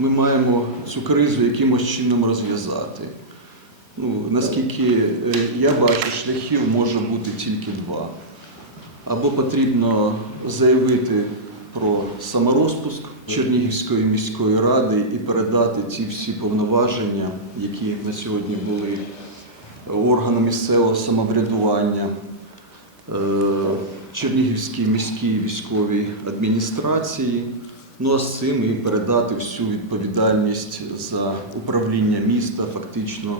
ми маємо цю кризу якимось чином розв'язати. Ну, наскільки е, я бачу, шляхів може бути тільки два. Або потрібно заявити про саморозпуск Чернігівської міської ради і передати ці всі повноваження, які на сьогодні були органам місцевого самоврядування, е, Чернігівській міській військовій адміністрації. Ну а з цим і передати всю відповідальність за управління міста фактично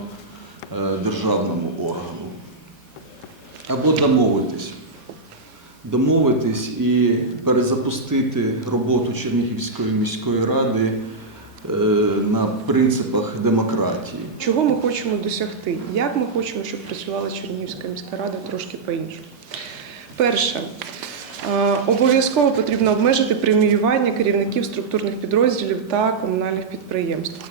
е, державному органу. Або домовитись. Домовитись і перезапустити роботу Чернігівської міської ради е, на принципах демократії. Чого ми хочемо досягти? Як ми хочемо, щоб працювала Чернігівська міська рада трошки по-іншому? Перше, обов'язково потрібно обмежити преміювання керівників структурних підрозділів та комунальних підприємств.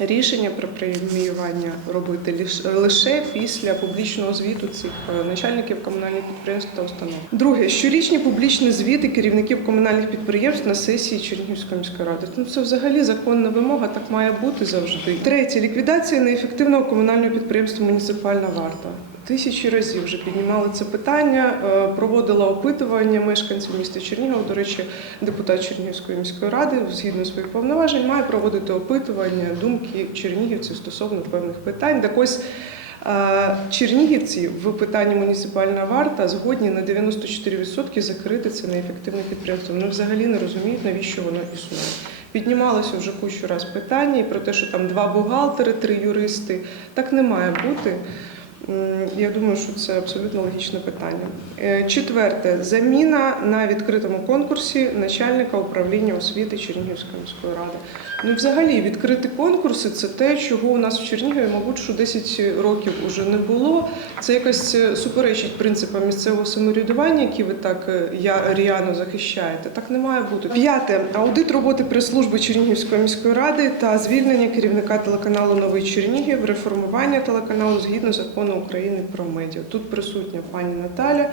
Рішення про преміювання робити лише після публічного звіту цих е, начальників комунальних підприємств та установ. Друге, щорічні публічні звіти керівників комунальних підприємств на сесії Чернігівської міської ради. Ну це взагалі законна вимога, так має бути завжди. Третє, ліквідація неефективного комунального підприємства Муніципальна варта. Тисячі разів вже піднімали це питання, е, проводила опитування мешканців міста Чернігова. До речі, депутат Чернігівської міської ради, згідно своїх повноважень, має проводити опитування думки чернігівців стосовно певних питань. Так ось е, чернігівці в питанні муніципальна варта згодні на 94% закрити це неефективне підприємство. Вони взагалі не розуміють, навіщо воно існує. Піднімалося вже кучу раз питання і про те, що там два бухгалтери, три юристи. Так не має бути. Я думаю, що це абсолютно логічне питання. Е, Четверте, заміна на відкритому конкурсі начальника управління освіти Чернігівської міської ради. Ну, взагалі, відкриті конкурси це те, чого у нас в Чернігові, мабуть, що 10 років уже не було. Це якось е, суперечить принципам місцевого самоврядування, які ви так е, ріано захищаєте. Так не має бути. П'яте аудит роботи прес-служби Чернігівської міської ради та звільнення керівника телеканалу Новий Чернігів, реформування телеканалу згідно закону України про медіа. Тут присутня пані Наталя.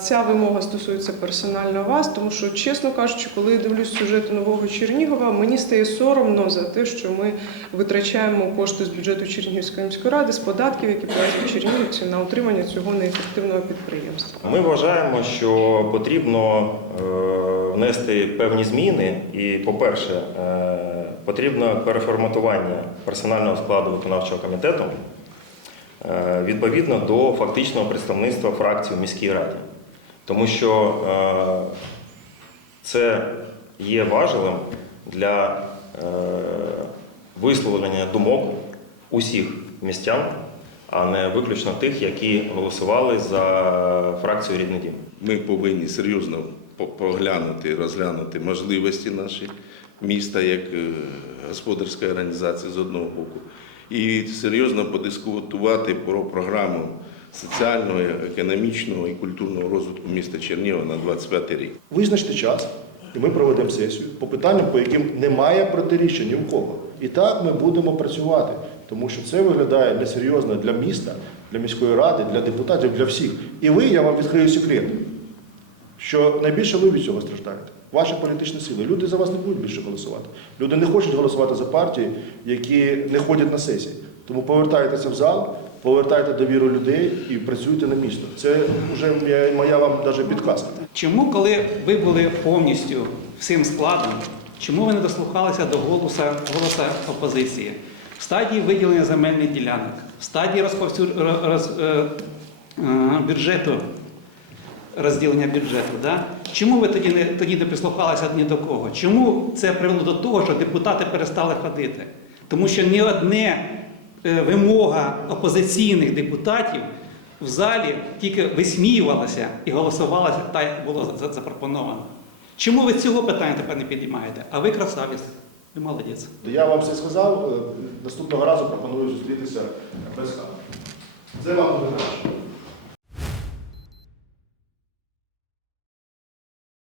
Ця вимога стосується персонально вас, тому що, чесно кажучи, коли я дивлюсь сюжети нового Чернігова, мені стає соромно за те, що ми витрачаємо кошти з бюджету Чернігівської міської ради, з податків, які платять чернігівці, на утримання цього неефективного підприємства. Ми вважаємо, що потрібно е, внести певні зміни, і, по-перше, е, потрібно переформатування персонального складу виконавчого комітету відповідно до фактичного представництва фракцій у міській раді. Тому що е, це є важливим для е, висловлення думок усіх містян, а не виключно тих, які голосували за фракцію Рідний Дім. Ми повинні серйозно поглянути, розглянути можливості наші міста як е, господарської організації з одного боку, і серйозно подискутувати про програму соціального, економічного і культурного розвитку міста Чернігова на 25 рік. Визначте час, і ми проведемо сесію по питанням, по яким немає протиріччя ні в кого. І так ми будемо працювати, тому що це виглядає несерйозно для міста, для міської ради, для депутатів, для всіх. І ви, я вам відкрию секрет, що найбільше ви від цього страждаєте. Ваші політичні сили. Люди за вас не будуть більше голосувати. Люди не хочуть голосувати за партії, які не ходять на сесії. Тому повертайтеся в зал, повертайте довіру людей і працюйте на місто. Це вже моя- вам навіть підказка. Чому, коли ви були повністю всім складом, чому ви не дослухалися до голоса, голоса опозиції? В стадії виділення земельних ділянок, в стадії розповсюд... ро- роз... е, е, бюджету, розділення бюджету. Да? Чому ви тоді не, тоді не прислухалися ні до кого? Чому це привело до того, що депутати перестали ходити? Тому що ні одне е, вимога опозиційних депутатів в залі тільки висміювалася і голосувалася так, як було запропоновано. Чому ви цього питання тепер не підіймаєте? А ви красавець, ви молодець. Я вам все сказав. е, Наступного разу пропоную зустрітися без камер. Це вам буде краще.